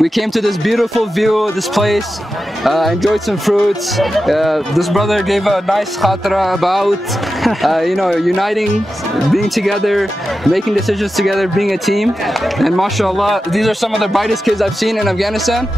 We came to this beautiful view, this place, enjoyed some fruits. This brother gave a nice khatra about, uniting, being together, making decisions together, being a team. And mashallah, these are some of the brightest kids I've seen in Afghanistan.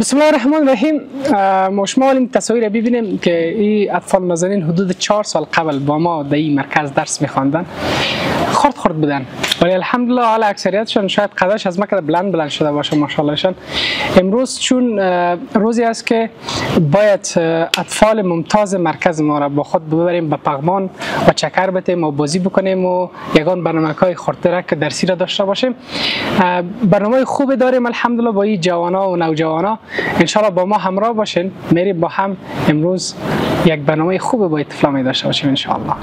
بسم الله الرحمن الرحیم. ما شما این تصاویر ببینیم که این اطفال نازنین حدود 4 سال قبل با ما در این مرکز درس می‌خواندن. خرد بودن، ولی الحمدلله حالا اکثریتشان شاید قدش از مکه بلند شده باشه ماشاءاللهشان. امروز چون روزی است که باید اطفال ممتاز مرکز ما را با خود ببریم به پغمان و چکر بتیم و بازی بکنیم و یگان برنامه‌های خردرک درسی را داشته باشیم. برنامه خوبی داریم الحمدلله با این جوانا و نوجوانا. ان شاء الله با ما همراه باشین، میریم با هم امروز یک برنامه خوب با اطفال داشته باشیم ان شاء الله.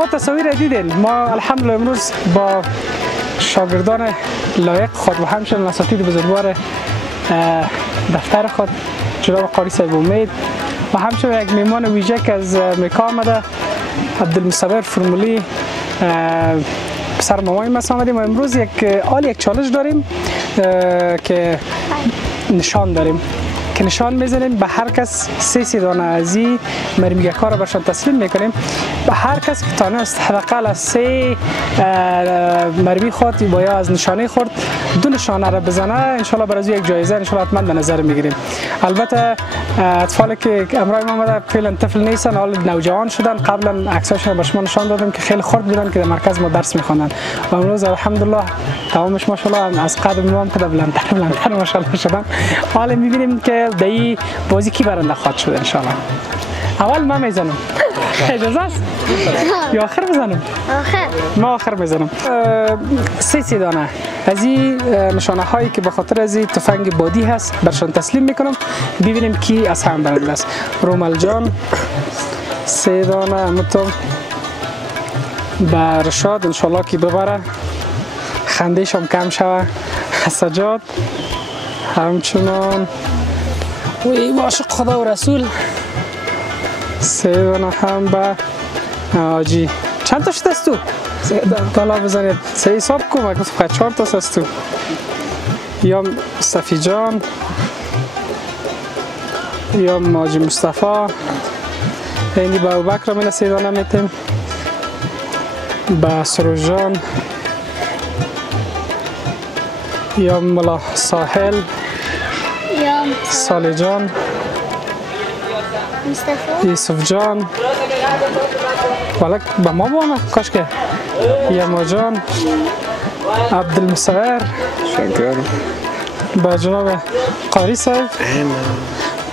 شما تصاویر دیدین. ما الحمدلله امروز با شاگردان لایق خود و همچنین اساتید بزرگوار دفتر خود جناب قاری صاحب امید و همچنین یک میهمان ویژه که از مکه آمده عبدالمصور فرمولی پسر مامای ما آمدیم و امروز یک چالش داریم که نشان داریم که نشان میزنیم به هر کس 3 دانه از این مرمی کار برشان تسلیم میکنیم. به هر کس که تانست حداقل از 3 مرمی خود یا از نشانه خورد 2 نشانه را بزنه انشالله برای یک جایزه انشالله حتما به نظر میگیریم. البته اطفالی که امرای ما آمده فعلا طفل نیستن، حال نوجوان شدن. قبلا عکساشون به شما نشان دادیم که خیلی خرد بودن که در مرکز ما درس میخوندن و امروز الحمدلله تمامش ماشاءالله از قد ما هم که بلندتر ماشاءالله شدن. حالا میبینیم که در این بازی کی برنده خواهد شد انشالله. اول ما میزنم. اجازه است؟ یا آخر بزنم؟ آخر. ما آخر بزنم. 3 دانه از این نشانه هایی که به خاطر از این تفنگ بادی هست برشان تسلیم میکنم. ببینیم کی از هم برنده است. رومل جان 3 دانه متو به رشاد انشالله که ببره خندهش هم کم شوه. سجاد همچنان وی عاشق خدا و رسول 3 دانه هم به آجی. چند تا شد است تو؟ 3 بالا بزنید 3 حساب کن اگه فقط 4 تا است تو. یا صفی جان یا ماجی مصطفی اینی با ابوبکر من 3 دانه میتیم با سروش جان یا ملا ساحل یا صالح جان مصطفی یوسف جان ولک با ما بانه کاش که یما جان عبدالمصور شکر با جناب قاری صاحب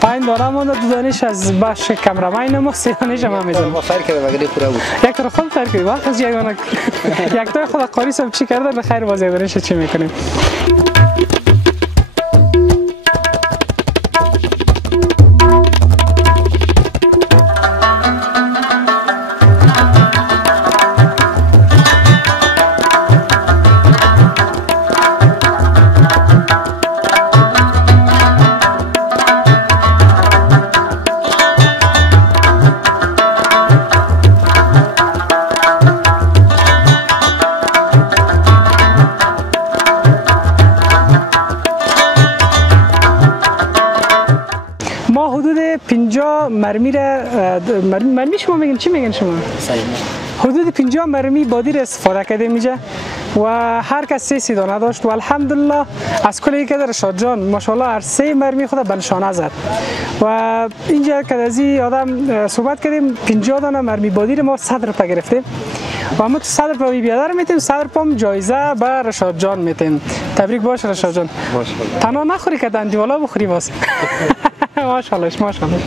5 دانه مونده. 2 دانش از بخش کمرمین ما 3 دانش هم میزنم. ما خیر کرده وگرنه پورا بود. یک تا خود خیر کردی وقت از یک تا خود قاری صاحب چی کرده به خیر بازی دانش چی میکنیم. مرمی شما میگن چی میگن شما؟ حدود 50 مرمی بادی را استفاده کرده میشه و هر کس 3 دانه داشت و الحمدلله از کل یک رشاد جان ماشاءالله هر 3 مرمی خود به نشانه زد و اینجا که از این آدم صحبت کردیم 50 دانه مرمی بادی را ما 100 روپیه گرفتیم و ما تو 100 روپیه بیادر میتیم 100 روپیه جایزه به رشاد جان میتیم. تبریک باشه رشاد جان. تنها نخوری که دندیوالا بخوری باز. ماشاءالله ماشاءالله.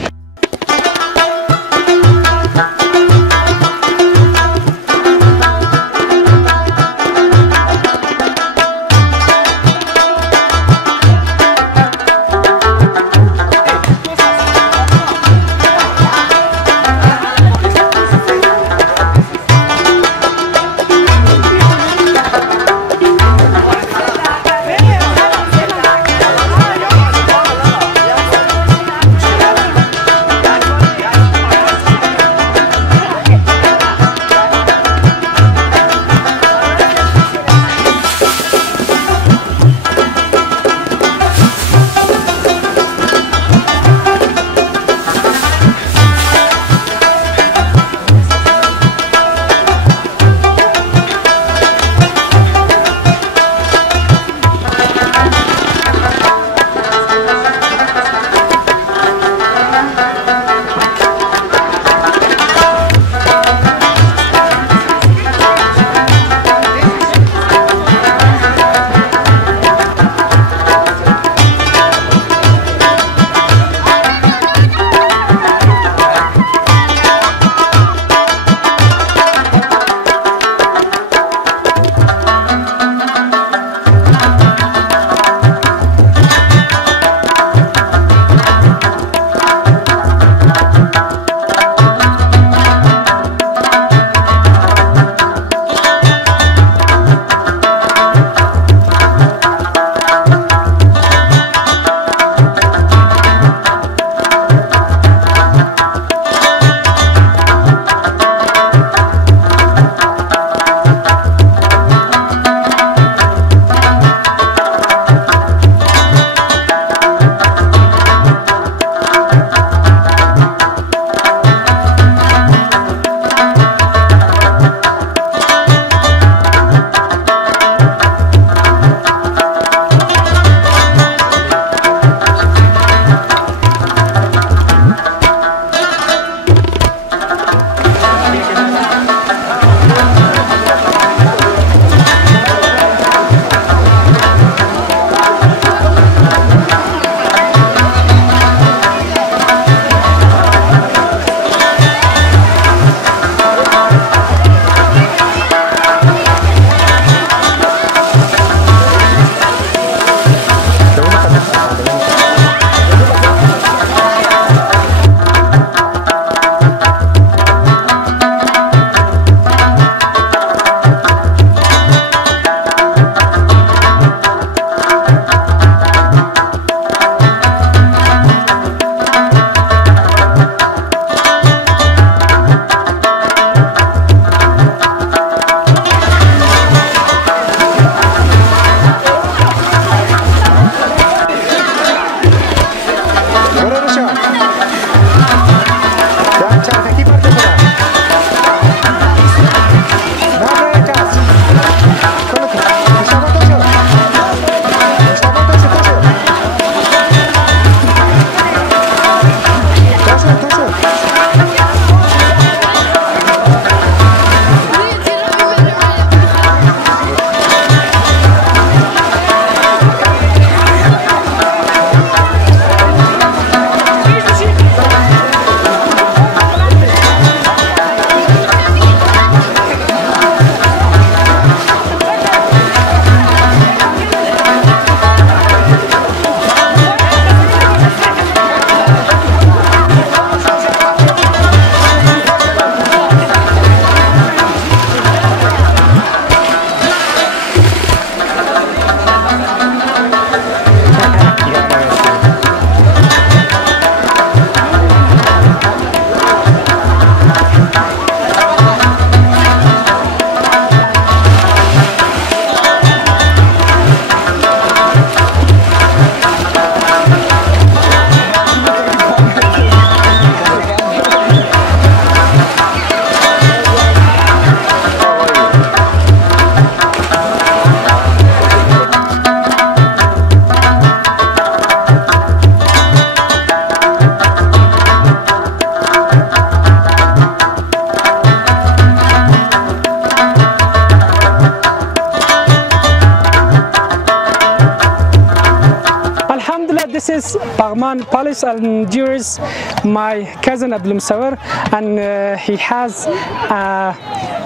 Alice, and here is my cousin Abdul Musawir, and he has a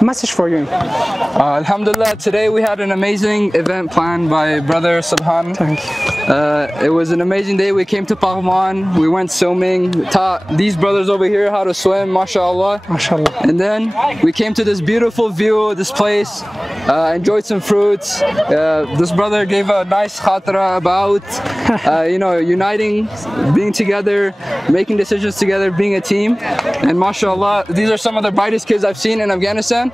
message for you. Alhamdulillah, today we had an amazing event planned by brother Subhan. Thank you. It was an amazing day. We came to Paghman, we went swimming, taught these brothers over here how to swim, mashallah. MashaAllah. And then we came to this beautiful view, this place, enjoyed some fruits. This brother gave a nice khatra about, you know, uniting, being together, making decisions together, being a team. And mashallah, these are some of the brightest kids I've seen in Afghanistan,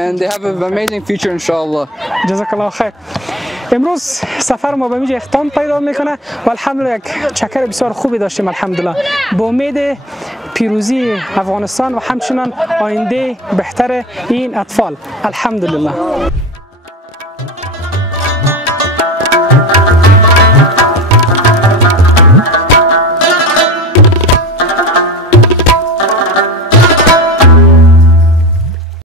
and they have an amazing future, inshallah. جزاک خیر. امروز سفر ما به اینجا اختتام پیدا میکنه و الحمدلله یک چکر بسیار خوبی داشتیم الحمدلله با امید پیروزی افغانستان و همچنان آینده بهتر این اطفال الحمدلله.